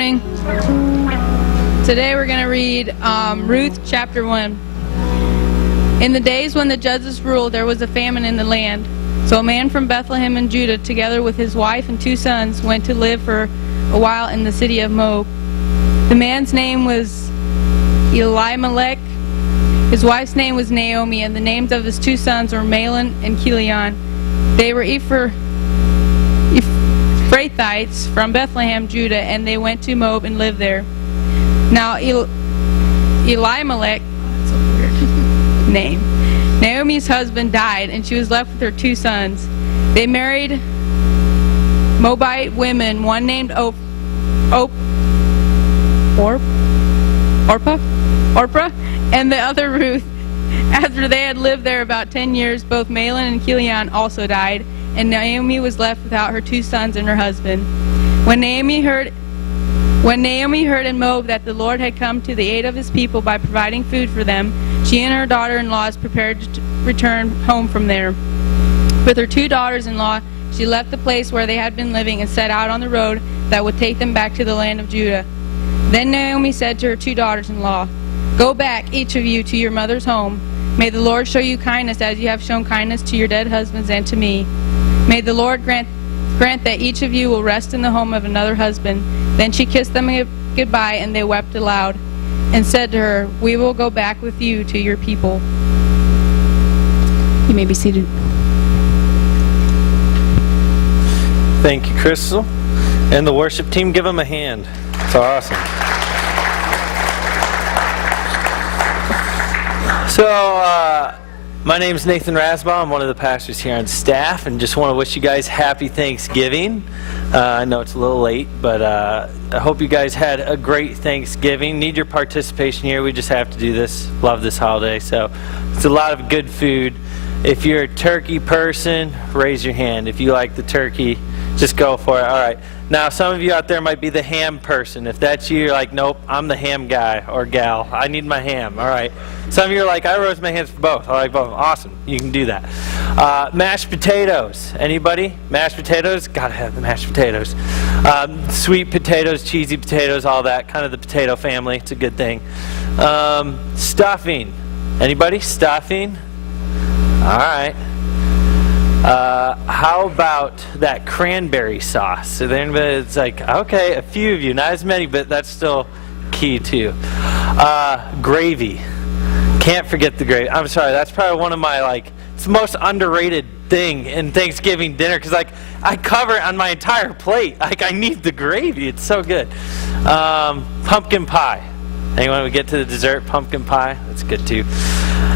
morning. Today we're going to read Ruth chapter 1. In the days when the judges ruled, there was a famine in the land. So a man from Bethlehem in Judah, together with his wife and 2 sons, went to live for a while in the city of Moab. The man's name was Elimelech. His wife's name was Naomi, and the names of his 2 sons were Mahlon and Chilion. They were Ephrathites from Bethlehem, Judah, and they went to Moab and lived there. Now Elimelech, that's a weird name, Naomi's husband died, and she was left with her 2 sons. They married Moabite women, one named Orpah, and the other Ruth. After they had lived there about 10 years, both Mahlon and Chilion also died, and Naomi was left without her 2 sons and her husband. When Naomi heard in Moab that the Lord had come to the aid of his people by providing food for them, she and her daughter-in-laws prepared to return home from there. With her 2 daughters-in-law, she left the place where they had been living and set out on the road that would take them back to the land of Judah. Then Naomi said to her 2 daughters-in-law, "Go back, each of you, to your mother's home. May the Lord show you kindness as you have shown kindness to your dead husbands and to me. May the Lord grant that each of you will rest in the home of another husband." Then she kissed them goodbye, and they wept aloud, and said to her, "We will go back with you to your people." You may be seated. Thank you, Crystal. And the worship team, give them a hand. It's awesome. So, my name is Nathan Rasbaugh. I'm one of the pastors here on staff, and just want to wish you guys happy Thanksgiving. I know it's a little late, but I hope you guys had a great Thanksgiving. Need your participation here. We just have to do this. Love this holiday. So it's a lot of good food. If you're a turkey person, raise your hand. If you like the turkey, just go for it. All right. Now, some of you out there might be the ham person. If that's you, you're like, nope, I'm the ham guy or gal. I need my ham. All right. Some of you are like, I raise my hands for both. I like both. Awesome. You can do that. Mashed potatoes. Anybody? Mashed potatoes? Gotta have the mashed potatoes. Sweet potatoes, cheesy potatoes, all that. Kind of the potato family. It's a good thing. Stuffing. Anybody? Stuffing? All right. How about that cranberry sauce? So then it's like, okay, a few of you, not as many, but that's still key too. Gravy. Can't forget the gravy. I'm sorry, that's probably one of my, it's the most underrated thing in Thanksgiving dinner, because I cover it on my entire plate. I need the gravy. It's so good. Pumpkin pie. Anyone we get to the dessert? Pumpkin pie. That's good too.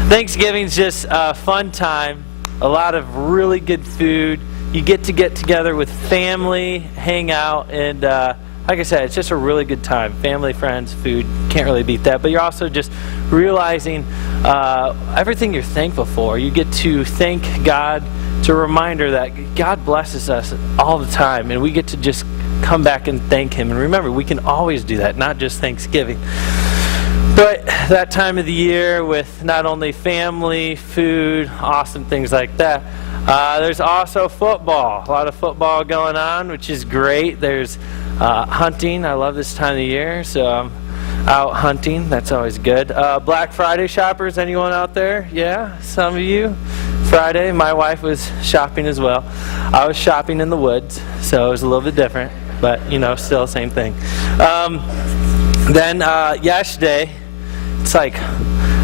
Thanksgiving's just a fun time. A lot of really good food. You get together with family, hang out, and like I said, it's just a really good time. Family, friends, food, can't really beat that. But you're also just realizing everything you're thankful for. You get to thank God. It's a reminder that God blesses us all the time, and we get to just come back and thank Him. And remember, we can always do that, not just Thanksgiving. But that time of the year with not only family, food, awesome things like that, there's also football. A lot of football going on, which is great. There's hunting. I love this time of the year, so I'm out hunting. That's always good. Black Friday shoppers, anyone out there? Yeah, some of you. Friday, my wife was shopping as well. I was shopping in the woods, so it was a little bit different, but, still the same thing. Then yesterday, it's like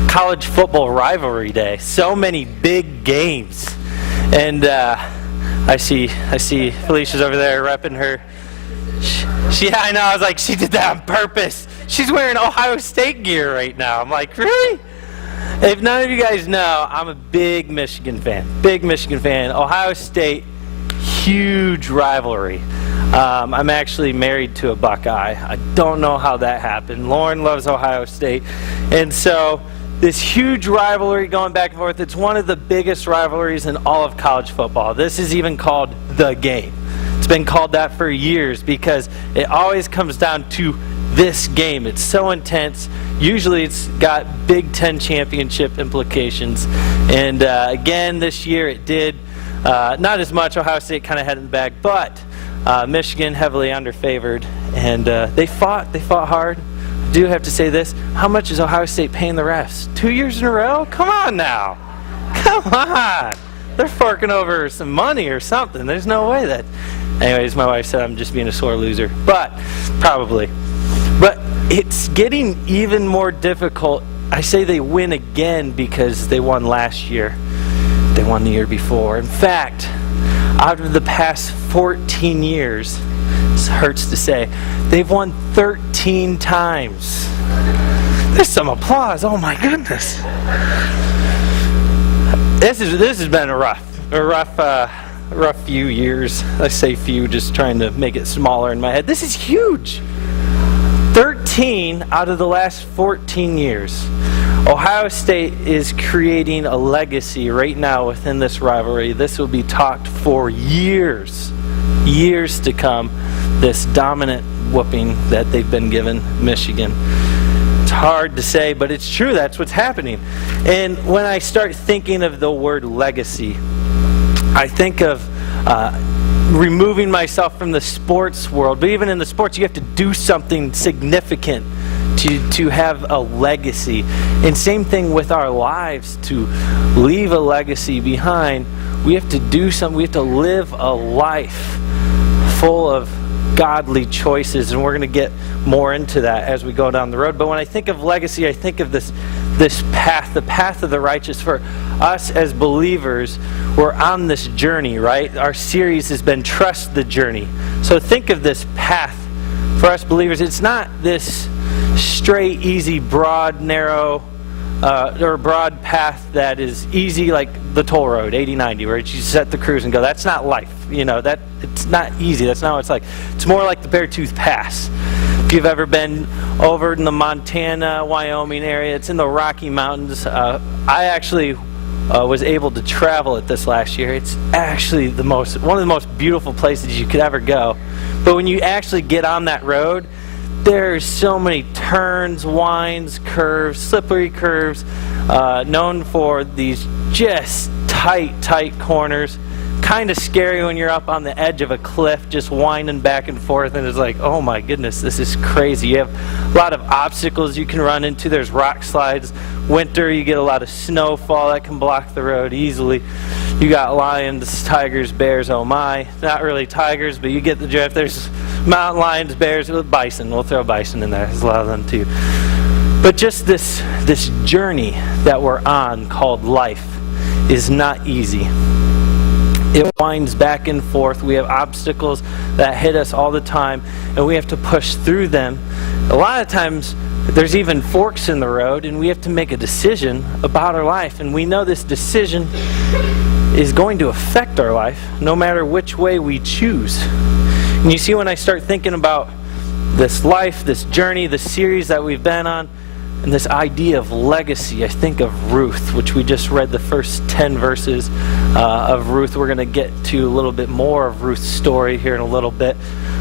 college football rivalry day. So many big games. And I see Felicia's over there repping her. I know, I was like, she did that on purpose. She's wearing Ohio State gear right now. I'm like, really? If none of you guys know, I'm a big Michigan fan. Big Michigan fan. Ohio State, huge rivalry. I'm actually married to a Buckeye. I don't know how that happened. Lauren loves Ohio State. And so this huge rivalry going back and forth. It's one of the biggest rivalries in all of college football. This is even called the game. It's been called that for years because it always comes down to this game. It's so intense. Usually it's got Big Ten championship implications. And again, this year it did. Not as much. Ohio State kind of had it in the bag. But Michigan heavily underfavored, and they fought hard. I do have to say this: how much is Ohio State paying the refs? 2 years in a row? Come on now, come on! They're forking over some money or something. There's no way that. Anyways, my wife said I'm just being a sore loser, but probably. But it's getting even more difficult. I say they win again because they won last year. They won the year before. In fact, out of the past 14 years, it hurts to say, they've won 13 times. There's some applause. Oh my goodness. This has been a rough few years. I say few, just trying to make it smaller in my head. This is huge. 13 out of the last 14 years. Ohio State is creating a legacy right now within this rivalry. This will be talked for years to come, this dominant whooping that they've been given Michigan. It's hard to say, but it's true. That's what's happening. And when I start thinking of the word legacy, I think of removing myself from the sports world. But even in the sports, you have to do something significant to have a legacy. And same thing with our lives. To leave a legacy behind, we have to do something. We have to live a life full of godly choices, and we're going to get more into that as we go down the road. But when I think of legacy, I think of this path, the path of the righteous. For us as believers, we're on this journey, right? Our series has been Trust the Journey. So think of this path for us believers. It's not this straight, easy, broad, narrow, or broad path that is easy, like the toll road, 80-90, where you set the cruise and go. That's not life. That it's not easy. That's not what it's like. It's more like the Beartooth Pass. If you've ever been over in the Montana, Wyoming area, it's in the Rocky Mountains. I actually was able to travel it this last year. It's actually one of the most beautiful places you could ever go. But when you actually get on that road, there's so many turns, winds, curves, slippery curves, known for these just tight corners. Kind of scary when you're up on the edge of a cliff, just winding back and forth, and it's like, oh my goodness, this is crazy. You have a lot of obstacles you can run into. There's rock slides. Winter, you get a lot of snowfall that can block the road easily. You got lions, tigers, bears, oh my. Not really tigers, but you get the drift. There's mountain lions, bears, bison. We'll throw bison in there. There's a lot of them too. But just this journey that we're on called life is not easy. It winds back and forth. We have obstacles that hit us all the time, and we have to push through them. A lot of times, there's even forks in the road, and we have to make a decision about our life. And we know this decision is going to affect our life, no matter which way we choose. And you see, when I start thinking about this life, this journey, this series that we've been on, and this idea of legacy, I think of Ruth, which we just read the first 10 verses of Ruth. We're going to get to a little bit more of Ruth's story here in a little bit.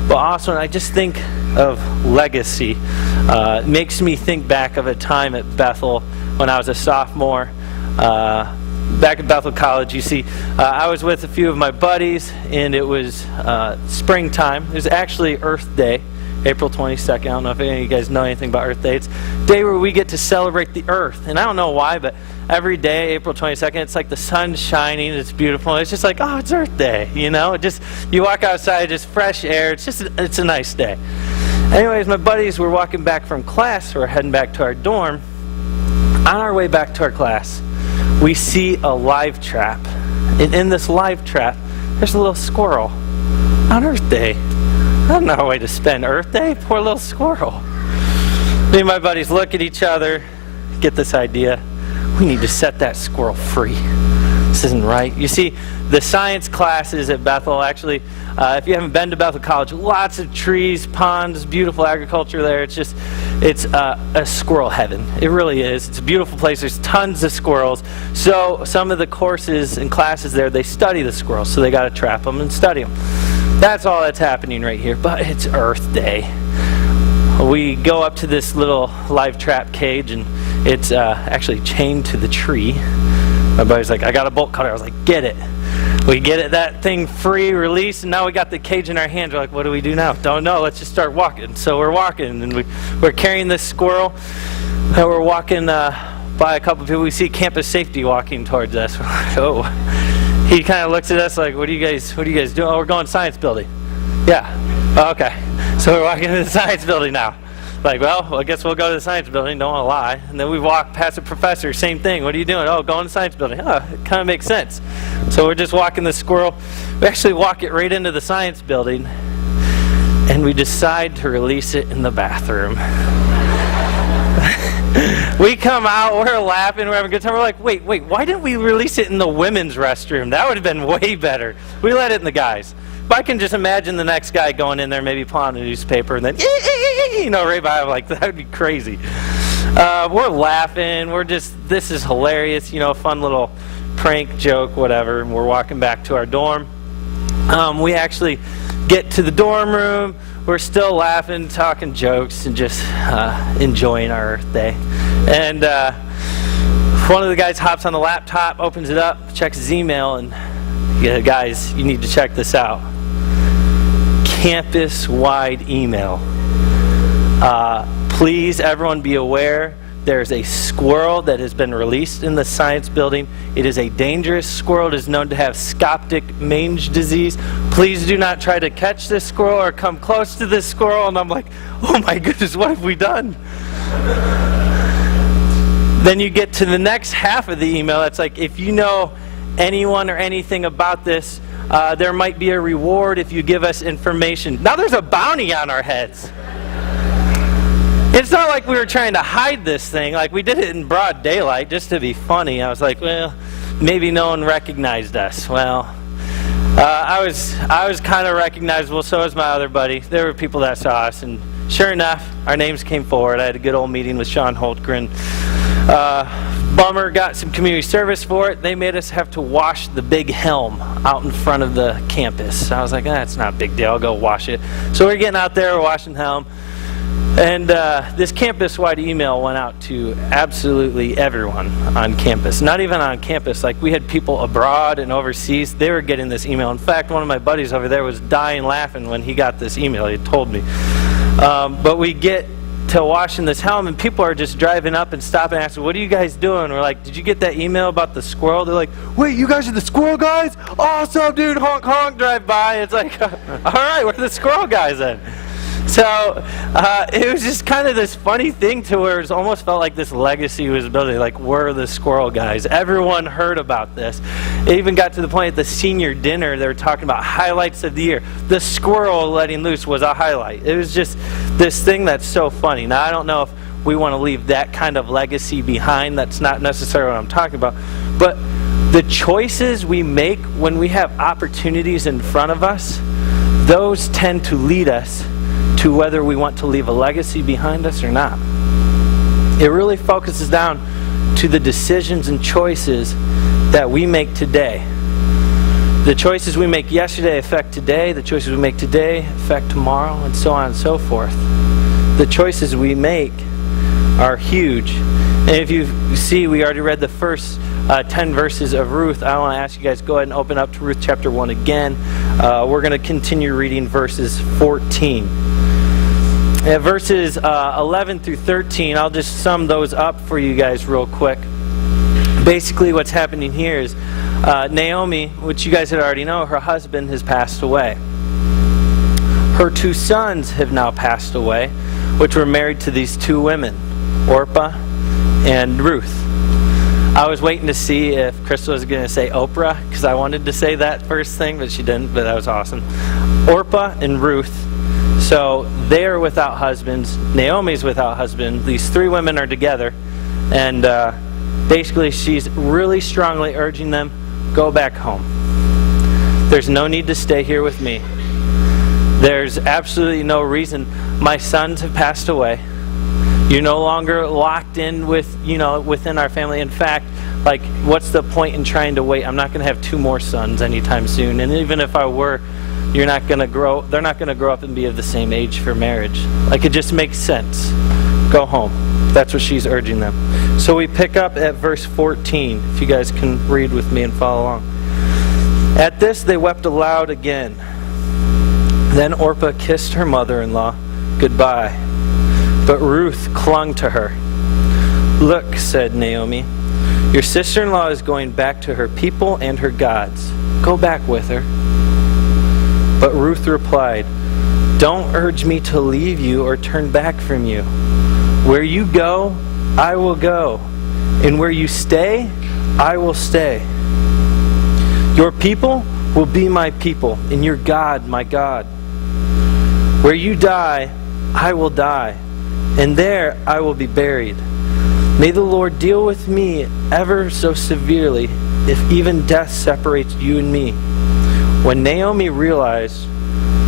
But also, I just think of legacy. It makes me think back of a time at Bethel when I was a sophomore. Back at Bethel College, you see, I was with a few of my buddies, and it was springtime. It was actually Earth Day. April 22nd. I don't know if any of you guys know anything about Earth Day. It's a day where we get to celebrate the Earth. And I don't know why, but every day, April 22nd, it's like the sun's shining. It's beautiful. It's just like, oh, it's Earth Day. You walk outside, just fresh air. It's a nice day. Anyways, my buddies were walking back from class. We're heading back to our dorm. On our way back to our class, we see a live trap. And in this live trap, there's a little squirrel on Earth Day. That's not a way to spend Earth Day. Poor little squirrel. Me and my buddies look at each other, get this idea. We need to set that squirrel free. This isn't right. You see, the science classes at Bethel, actually, if you haven't been to Bethel College, lots of trees, ponds, beautiful agriculture there. It's a squirrel heaven. It really is. It's a beautiful place. There's tons of squirrels. So some of the courses and classes there, they study the squirrels. So they got to trap them and study them. That's all that's happening right here. But it's Earth Day. We go up to this little live trap cage, and it's actually chained to the tree. My buddy's like, I got a bolt cutter. I was like, get it. We get that thing free, released, and now we got the cage in our hands. We're like, what do we do now? Don't know. Let's just start walking. So we're walking, and we're carrying this squirrel. And we're walking by a couple of people. We see campus safety walking towards us. We're like, oh. He kind of looks at us like, what are you guys doing? Oh, we're going science building. Yeah. Oh, okay. So we're walking to the science building now. Like, well, I guess we'll go to the science building, don't want to lie. And then we walk past the professor, same thing. What are you doing? Oh, going to the science building. Oh, it kind of makes sense. So we're just walking the squirrel. We actually walk it right into the science building, and we decide to release it in the bathroom. We come out, we're laughing, we're having a good time. We're like, wait, why didn't we release it in the women's restroom? That would have been way better. We let it in the guys. But I can just imagine the next guy going in there, maybe pulling a newspaper, and then, right by him, like, that would be crazy. We're laughing, this is hilarious, fun little prank joke, whatever, and we're walking back to our dorm. We actually get to the dorm room, we're still laughing, talking jokes, and just enjoying our Earth Day. And one of the guys hops on the laptop, opens it up, checks his email, and guys, you need to check this out. Campus-wide email. Please, everyone, be aware. There's a squirrel that has been released in the science building. It is a dangerous squirrel. It is known to have Scoptic mange disease. Please do not try to catch this squirrel or come close to this squirrel. And I'm like, oh my goodness, what have we done? Then you get to the next half of the email. It's like, if you know anyone or anything about this, there might be a reward if you give us information. Now there's a bounty on our heads. It's not like we were trying to hide this thing. Like, we did it in broad daylight just to be funny. I was like, well, maybe no one recognized us. Well, I was kind of recognizable, so was my other buddy. There were people that saw us, and sure enough, our names came forward. I had a good old meeting with Sean Holtgren. Bummer, got some community service for it. They made us have to wash the big helm out in front of the campus. I was like, it's not a big deal. I'll go wash it. So we're getting out there, we're washing the helm. And this campus-wide email went out to absolutely everyone on campus. Not even on campus. Like, we had people abroad and overseas. They were getting this email. In fact, one of my buddies over there was dying laughing when he got this email. He told me. But we get to washing this helm, and people are just driving up and stopping and asking, what are you guys doing? We're like, did you get that email about the squirrel? They're like, wait, you guys are the squirrel guys? Awesome, dude, honk, honk, drive by. It's like, all right, we're the squirrel guys then. So it was just kind of this funny thing to where it almost felt like this legacy was building, like, we're the squirrel guys. Everyone heard about this. It even got to the point at the senior dinner, they were talking about highlights of the year. The squirrel letting loose was a highlight. It was just this thing that's so funny. Now, I don't know if we want to leave that kind of legacy behind. That's not necessarily what I'm talking about. But the choices we make when we have opportunities in front of us, those tend to lead us to whether we want to leave a legacy behind us or not. It really focuses down to the decisions and choices that we make today. The choices we make yesterday affect today, the choices we make today affect tomorrow, and so on and so forth. The choices we make are huge. And if you see, we already read the first 10 verses of Ruth. I want to ask you guys, go ahead and open up to Ruth chapter 1 again. We're going to continue reading verses 14. Verses 11 through 13, I'll just sum those up for you guys real quick. Basically what's happening here is Naomi, which you guys had already know, her husband has passed away. Her 2 sons have now passed away, which were married to these 2 women, Orpah and Ruth. I was waiting to see if Crystal was going to say Oprah, because I wanted to say that first thing, but she didn't, but that was awesome. Orpah and Ruth. So they are without husbands. Naomi's without husband. These 3 women are together. And basically she's really strongly urging them, go back home. There's no need to stay here with me. There's absolutely no reason. My sons have passed away. You're no longer locked in with, within our family. In fact, like, what's the point in trying to wait? I'm not going to have 2 more sons anytime soon. And even if I were, they're not going to grow up and be of the same age for marriage. Like, it just makes sense. Go home. That's what she's urging them. So we pick up at verse 14, if you guys can read with me and follow along. At this they wept aloud again. Then Orpah kissed her mother-in-law goodbye, but Ruth clung to her. "Look," said Naomi, "your sister-in-law is going back to her people and her gods. Go back with her." But Ruth replied, "Don't urge me to leave you or turn back from you. Where you go, I will go, and where you stay, I will stay. Your people will be my people, and your God, my God. Where you die, I will die, and there I will be buried. May the Lord deal with me ever so severely, if even death separates you and me." When Naomi realized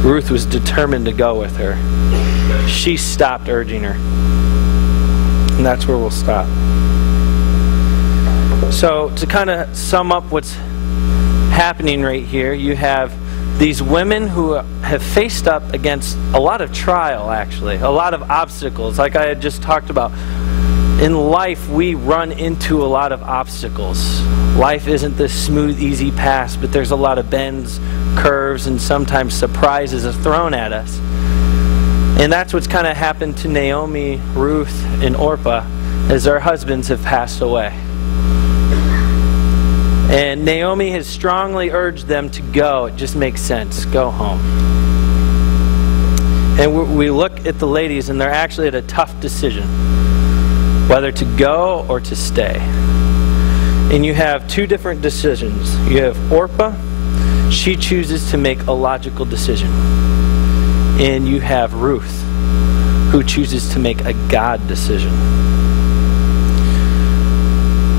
Ruth was determined to go with her, she stopped urging her. And that's where we'll stop. So to kind of sum up what's happening right here, you have these women who have faced up against a lot of trial, actually, a lot of obstacles. Like I had just talked about, in life we run into a lot of obstacles. Life isn't this smooth, easy path, but there's a lot of bends, curves, and sometimes surprises are thrown at us. And that's what's kind of happened to Naomi, Ruth, and Orpah as their husbands have passed away. And Naomi has strongly urged them to go. It just makes sense. Go home. And we look at the ladies, and they're actually at a tough decision, whether to go or to stay. And you have two different decisions. You have Orpah. She chooses to make a logical decision. And you have Ruth, who chooses to make a God decision.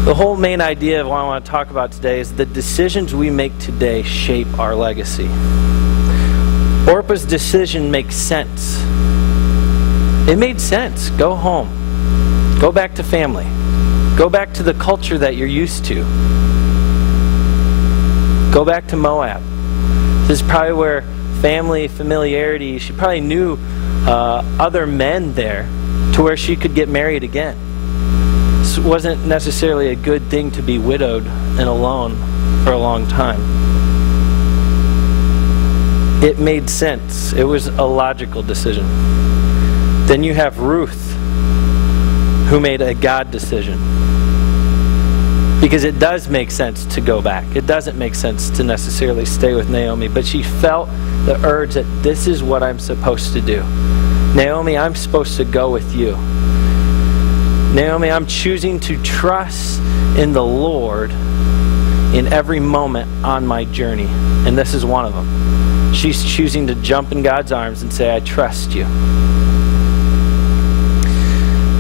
The whole main idea of what I want to talk about today is the decisions we make today shape our legacy. Orpah's decision makes sense. It made sense. Go home. Go back to family. Go back to the culture that you're used to. Go back to Moab. This is probably where family, familiarity, she probably knew other men there to where she could get married again. This wasn't necessarily a good thing to be widowed and alone for a long time. It made sense. It was a logical decision. Then you have Ruth, who made a God decision. Because it does make sense to go back. It doesn't make sense to necessarily stay with Naomi, but she felt the urge that this is what I'm supposed to do. Naomi, I'm supposed to go with you. Naomi, I'm choosing to trust in the Lord in every moment on my journey. And this is one of them. She's choosing to jump in God's arms and say, I trust you.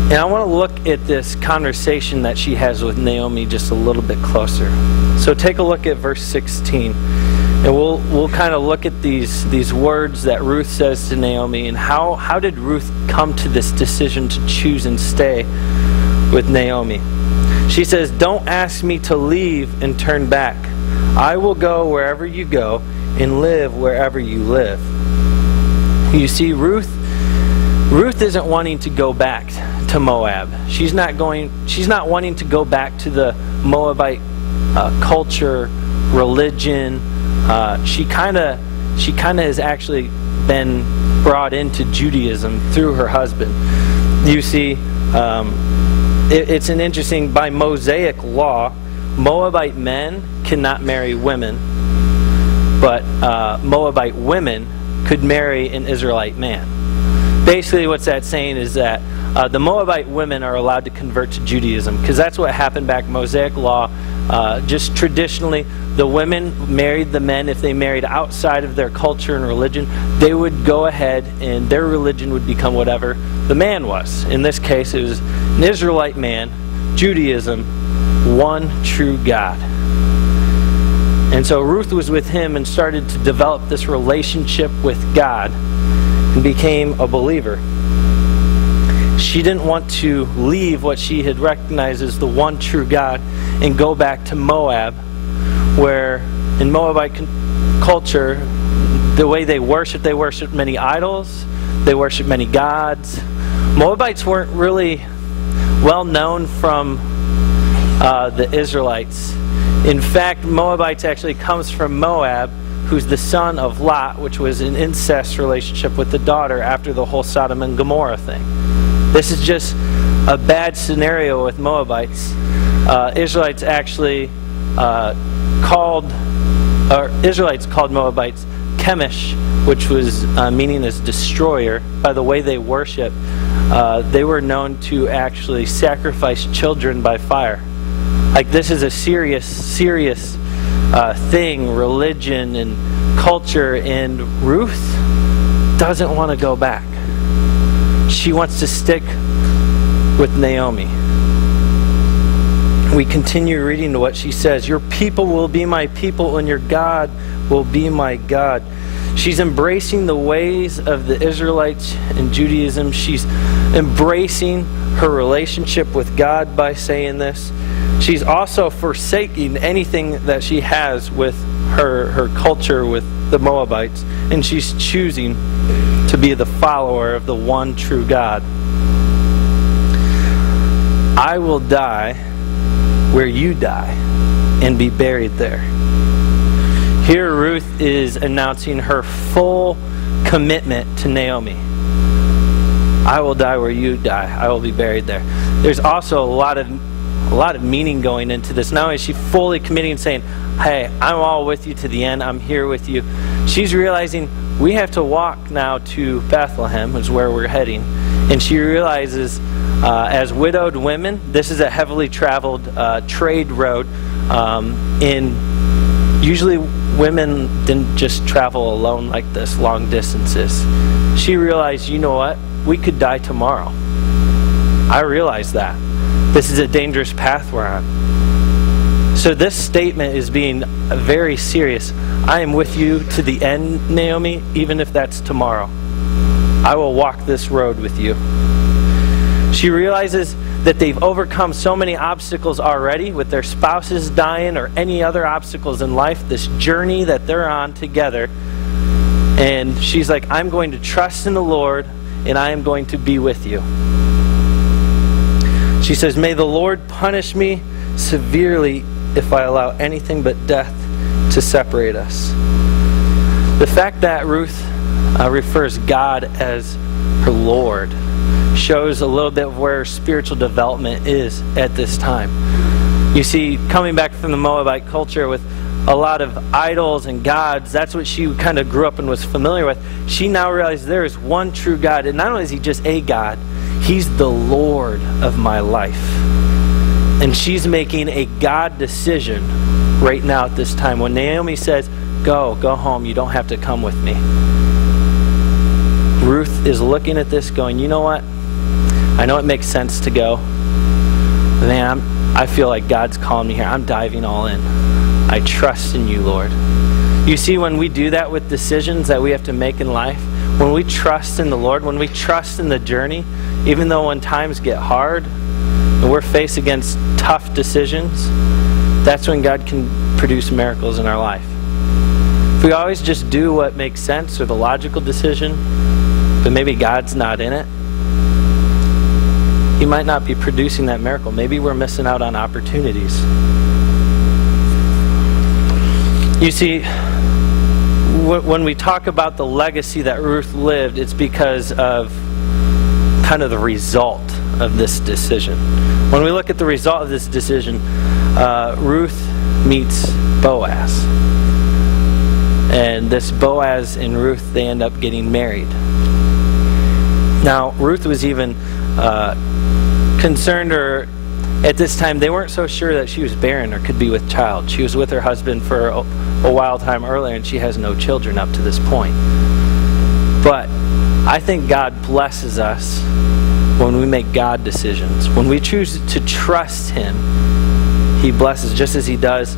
And I want to look at this conversation that she has with Naomi just a little bit closer. So take a look at verse 16. And we'll kind of look at these words that Ruth says to Naomi, and how did Ruth come to this decision to choose and stay with Naomi. She says, "Don't ask me to leave and turn back. I will go wherever you go and live wherever you live." You see, Ruth isn't wanting to go back to Moab. She's not wanting to go back to the Moabite culture, religion. She kind of has actually been brought into Judaism through her husband. You see, it's an interesting, by Mosaic law, Moabite men cannot marry women, but Moabite women could marry an Israelite man. Basically what's that saying is that the Moabite women are allowed to convert to Judaism, because that's what happened back in Mosaic law. Just traditionally, the women married the men. If they married outside of their culture and religion, they would go ahead and their religion would become whatever the man was. In this case, it was an Israelite man, Judaism, one true God. And so Ruth was with him and started to develop this relationship with God and became a believer. She didn't want to leave what she had recognized as the one true God and go back to Moab, where in Moabite culture, the way they worshiped many idols, they worshiped many gods. Moabites weren't really well known from the Israelites In fact, Moabites actually comes from Moab, who's the son of Lot, which was an incest relationship with the daughter after the whole Sodom and Gomorrah thing. This is just a bad scenario with Moabites. Israelites called Moabites Chemish, which was meaning as destroyer. By the way they worship, they were known to actually sacrifice children by fire. Like, this is a serious thing, religion and culture, and Ruth doesn't want to go back. She wants to stick with Naomi. We continue reading to what she says. Your people will be my people, and your God will be my God. She's embracing the ways of the Israelites in Judaism. She's embracing her relationship with God by saying this. She's also forsaking anything that she has with her culture with the Moabites, and she's choosing to be the follower of the one true God. I will die where you die and be buried there. Here Ruth is announcing her full commitment to Naomi. I will die where you die. I will be buried there. There's also a lot of meaning going into this. Not only is she fully committing and saying, hey, I'm all with you to the end. I'm here with you. She's realizing we have to walk now to Bethlehem, is where we're heading. And she realizes, as widowed women, this is a heavily traveled trade road. Usually women didn't just travel alone like this, long distances. She realized, you know what? We could die tomorrow. I realize that. This is a dangerous path we're on. So this statement is being very serious. I am with you to the end, Naomi, even if that's tomorrow. I will walk this road with you. She realizes that they've overcome so many obstacles already with their spouses dying or any other obstacles in life, this journey that they're on together. And she's like, I'm going to trust in the Lord, and I am going to be with you. She says, may the Lord punish me severely if I allow anything but death to separate us. The fact that Ruth refers God as her Lord shows a little bit of where her spiritual development is at this time. You see, coming back from the Moabite culture with a lot of idols and gods, that's what she kind of grew up and was familiar with. She now realizes there is one true God, and not only is he just a God, he's the Lord of my life. And she's making a God decision right now at this time. When Naomi says, go home, you don't have to come with me. Ruth is looking at this going, you know what? I know it makes sense to go. But man, I feel like God's calling me here. I'm diving all in. I trust in you, Lord. You see, when we do that with decisions that we have to make in life, when we trust in the Lord, when we trust in the journey, even though when times get hard and we're faced against tough decisions, that's when God can produce miracles in our life. If we always just do what makes sense or the logical decision, but maybe God's not in it, he might not be producing that miracle. Maybe we're missing out on opportunities. You see, when we talk about the legacy that Ruth lived, it's because of kind of the result of this decision. When we look at the result of this decision, Ruth meets Boaz. And this Boaz and Ruth, they end up getting married. Now, Ruth was even concerned, or at this time, they weren't so sure that she was barren or could be with child. She was with her husband for a while time earlier, and she has no children up to this point. But I think God blesses us when we make God decisions. When we choose to trust him, he blesses, just as he does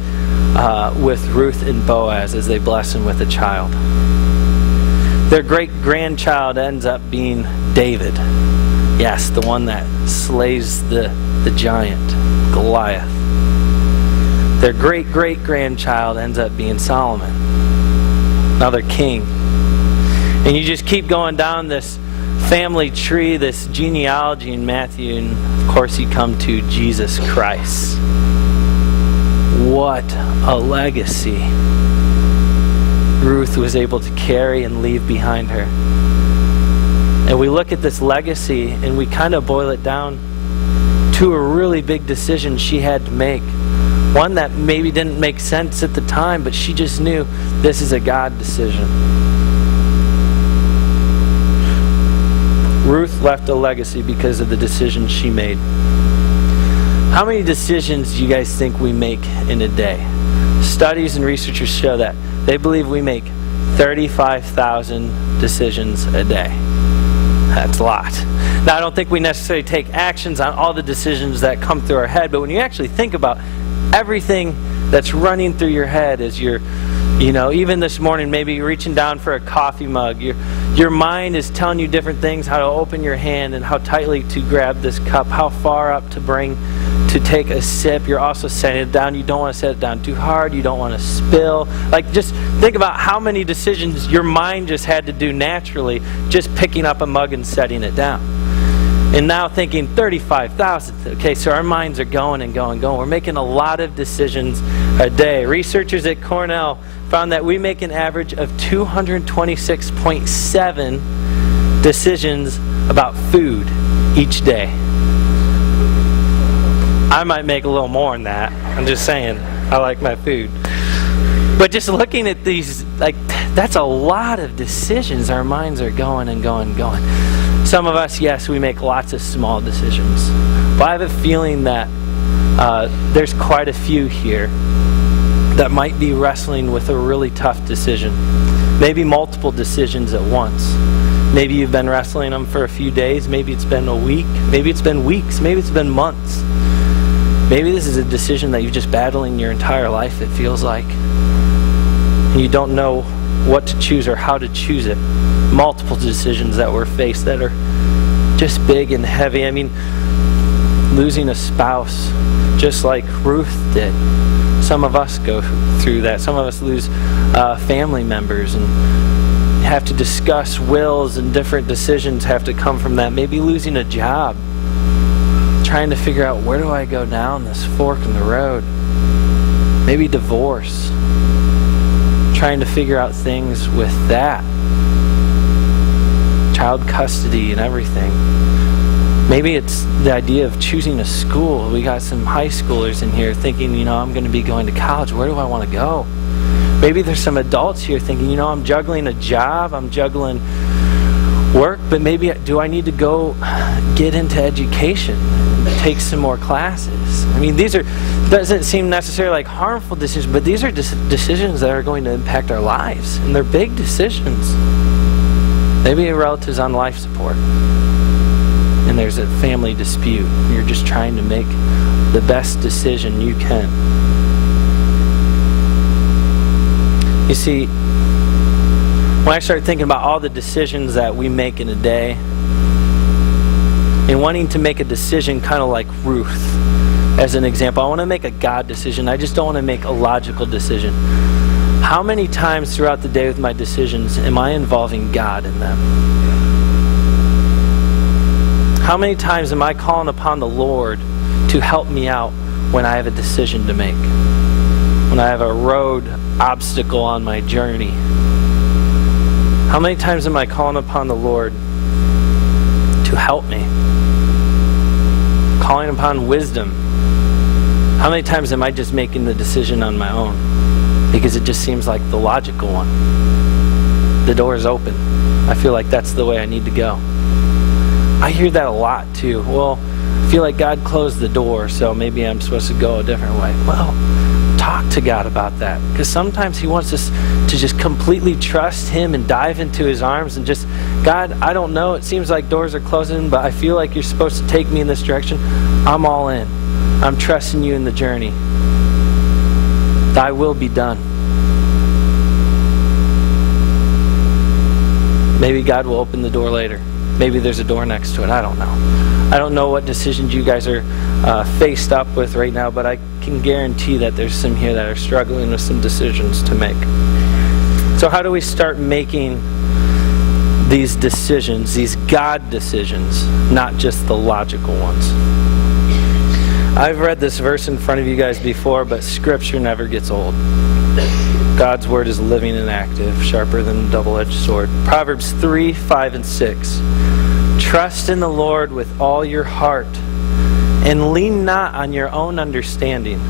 with Ruth and Boaz as they bless him with a child. Their great-grandchild ends up being David. Yes, the one that slays the giant, Goliath. Their great-great-grandchild ends up being Solomon, another king. And you just keep going down this family tree, this genealogy in Matthew, and of course you come to Jesus Christ. what a legacy Ruth was able to carry and leave behind her. And we look at this legacy and we kind of boil it down to a really big decision she had to make. One that maybe didn't make sense at the time, but she just knew this is a God decision. Ruth left a legacy because of the decision she made. How many decisions do you guys think we make in a day? Studies and researchers show that. They believe we make 35,000 decisions a day. That's a lot. Now, I don't think we necessarily take actions on all the decisions that come through our head, but when you actually think about everything that's running through your head as you're, even this morning, maybe you're reaching down for a coffee mug, your mind is telling you different things, how to open your hand and how tightly to grab this cup, how far up to bring to take a sip. You're also setting it down. You don't want to set it down too hard. You don't want to spill. Just think about how many decisions your mind just had to do naturally, just picking up a mug and setting it down. And now thinking 35,000. Okay, so our minds are going and going and going. We're making a lot of decisions a day. Researchers at Cornell found that we make an average of 226.7 decisions about food each day. I might make a little more than that. I'm just saying, I like my food. But just looking at these, that's a lot of decisions. Our minds are going and going and going. Some of us, yes, we make lots of small decisions. But I have a feeling that there's quite a few here that might be wrestling with a really tough decision. Maybe multiple decisions at once. Maybe you've been wrestling them for a few days. Maybe it's been a week. Maybe it's been weeks. Maybe it's been months. Maybe this is a decision that you're just battling your entire life, it feels like. And you don't know what to choose or how to choose it. Multiple decisions that we're faced that are just big and heavy. I mean, losing a spouse, just like Ruth did. Some of us go through that. Some of us lose family members and have to discuss wills, and different decisions have to come from that. Maybe losing a job. Trying to figure out, where do I go down this fork in the road? Maybe divorce. Trying to figure out things with that. Child custody and everything. Maybe it's the idea of choosing a school. We got some high schoolers in here thinking, I'm going to be going to college. Where do I want to go? Maybe there's some adults here thinking, I'm juggling a job. I'm juggling work, but maybe do I need to go get into education? Take some more classes. I mean, doesn't seem necessarily like harmful decisions, but these are decisions that are going to impact our lives, and they're big decisions. Maybe a relative's on life support, and there's a family dispute. You're just trying to make the best decision you can. You see, when I start thinking about all the decisions that we make in a day, and wanting to make a decision kind of like Ruth, as an example, I want to make a God decision. I just don't want to make a logical decision. How many times throughout the day with my decisions am I involving God in them? How many times am I calling upon the Lord to help me out when I have a decision to make? When I have a road obstacle on my journey? How many times am I calling upon the Lord to help me? Calling upon wisdom. How many times am I just making the decision on my own? Because it just seems like the logical one. The door is open. I feel like that's the way I need to go. I hear that a lot too. Well, I feel like God closed the door, so maybe I'm supposed to go a different way. Well, talk to God about that, because sometimes He wants us to just completely trust Him and dive into His arms and just, God, I don't know, it seems like doors are closing, but I feel like You're supposed to take me in this direction. I'm all in. I'm trusting You in the journey. Thy will be done. Maybe God will open the door later. Maybe there's a door next to it. I don't know. I don't know what decisions you guys are faced up with right now, but I can guarantee that there's some here that are struggling with some decisions to make. So how do we start making these decisions, these God decisions, not just the logical ones? I've read this verse in front of you guys before, but Scripture never gets old. God's Word is living and active, sharper than a double-edged sword. Proverbs 3, 5, and 6. Trust in the Lord with all your heart, and lean not on your own understanding.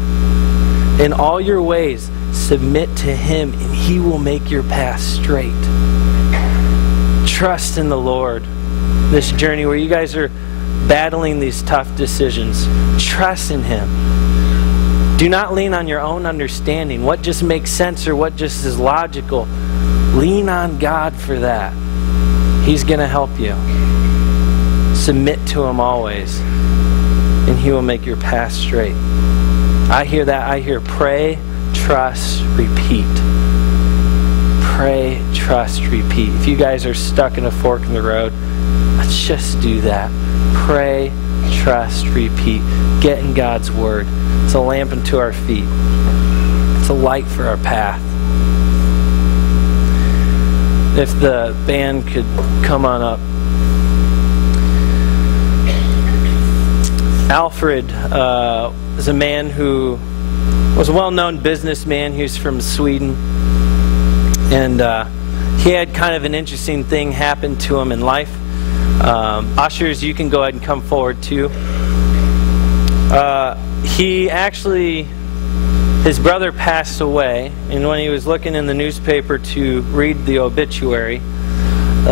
In all your ways, submit to Him, and He will make your path straight. Trust in the Lord. This journey where you guys are battling these tough decisions, trust in Him. Do not lean on your own understanding, what just makes sense or what just is logical. Lean on God for that. He's going to help you. Submit to Him always, and He will make your path straight. I hear that. I hear pray, trust, repeat. Pray, trust, repeat. If you guys are stuck in a fork in the road, let's just do that. Pray, trust, repeat. Get in God's Word. It's a lamp unto our feet. It's a light for our path. If the band could come on up. Alfred is a man who was a well-known businessman. He was from Sweden. And he had kind of an interesting thing happen to him in life. Ushers, you can go ahead and come forward too. His brother passed away, and when he was looking in the newspaper to read the obituary,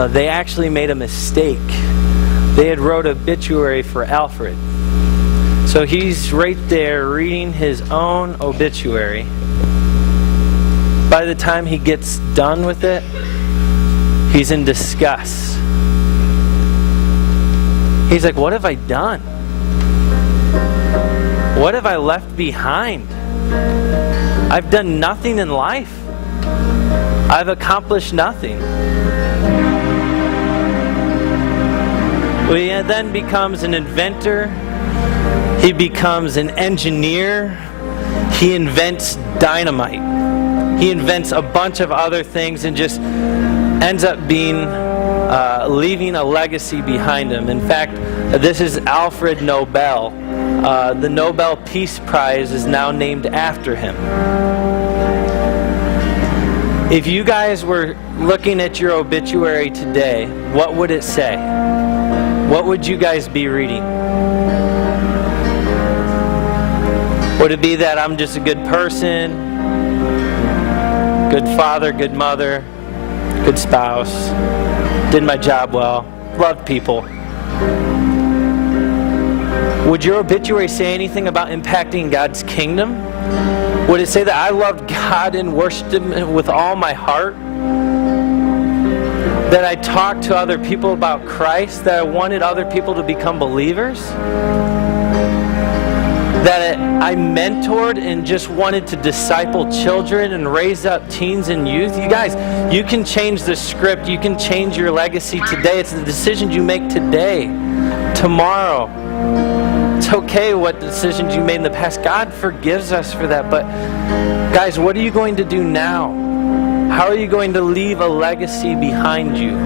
they actually made a mistake. They had wrote obituary for Alfred. So he's right there reading his own obituary. By the time he gets done with it, he's in disgust. He's like, what have I done? What have I left behind? I've done nothing in life. I've accomplished nothing. Well, he then becomes an inventor. He becomes an engineer. He invents dynamite. He invents a bunch of other things and just ends up leaving a legacy behind him. In fact, this is Alfred Nobel. The Nobel Peace Prize is now named after him. If you guys were looking at your obituary today, what would it say? What would you guys be reading? Would it be that I'm just a good person, good father, good mother, good spouse, did my job well, loved people? Would your obituary say anything about impacting God's kingdom? Would it say that I loved God and worshiped Him with all my heart? That I talked to other people about Christ? That I wanted other people to become believers? That I mentored and just wanted to disciple children and raise up teens and youth? You guys, you can change the script. You can change your legacy today. It's the decisions you make today, tomorrow. It's okay what decisions you made in the past. God forgives us for that. But guys, what are you going to do now? How are you going to leave a legacy behind you?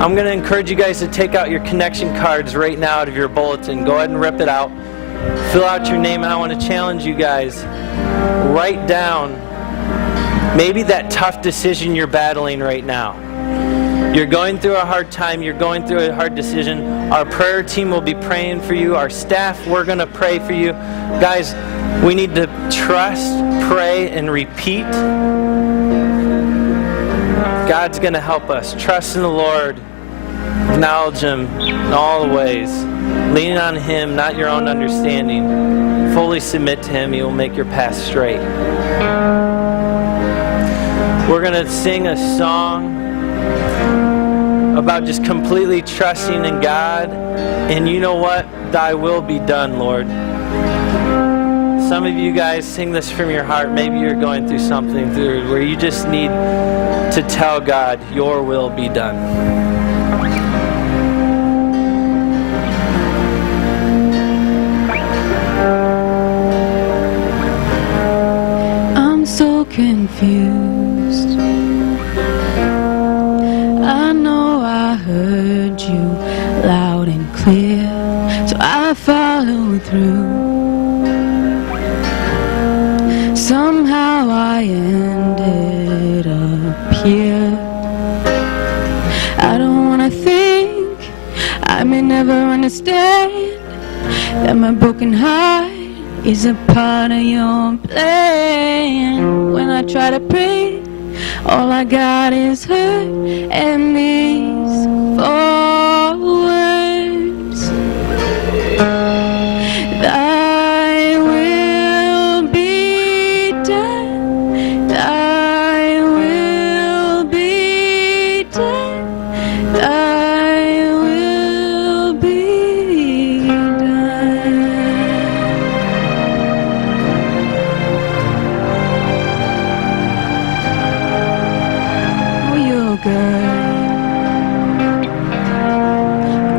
I'm going to encourage you guys to take out your connection cards right now out of your bulletin. Go ahead and rip it out. Fill out your name, and I want to challenge you guys. Write down maybe that tough decision you're battling right now. You're going through a hard time. You're going through a hard decision. Our prayer team will be praying for you. Our staff, we're going to pray for you. Guys, we need to trust, pray, and repeat. God's going to help us. Trust in the Lord. Acknowledge Him in all the ways. Lean on Him, not your own understanding. Fully submit to Him. He will make your path straight. We're going to sing a song about just completely trusting in God. And you know what? Thy will be done, Lord. Some of you guys sing this from your heart. Maybe you're going through something where you just need to tell God, your will be done. I'm so confused. I know I heard you loud and clear, so I follow how I ended up here. I don't wanna think, I may never understand that my broken heart is a part of your plan. When I try to pray, all I got is hurt and these 4 words. Thy will be done. Thy will be done. Thy will be done. Oh, you're good.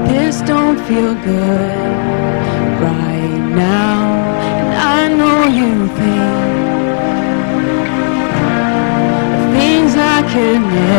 This don't feel good right now, and I know you think the things I could never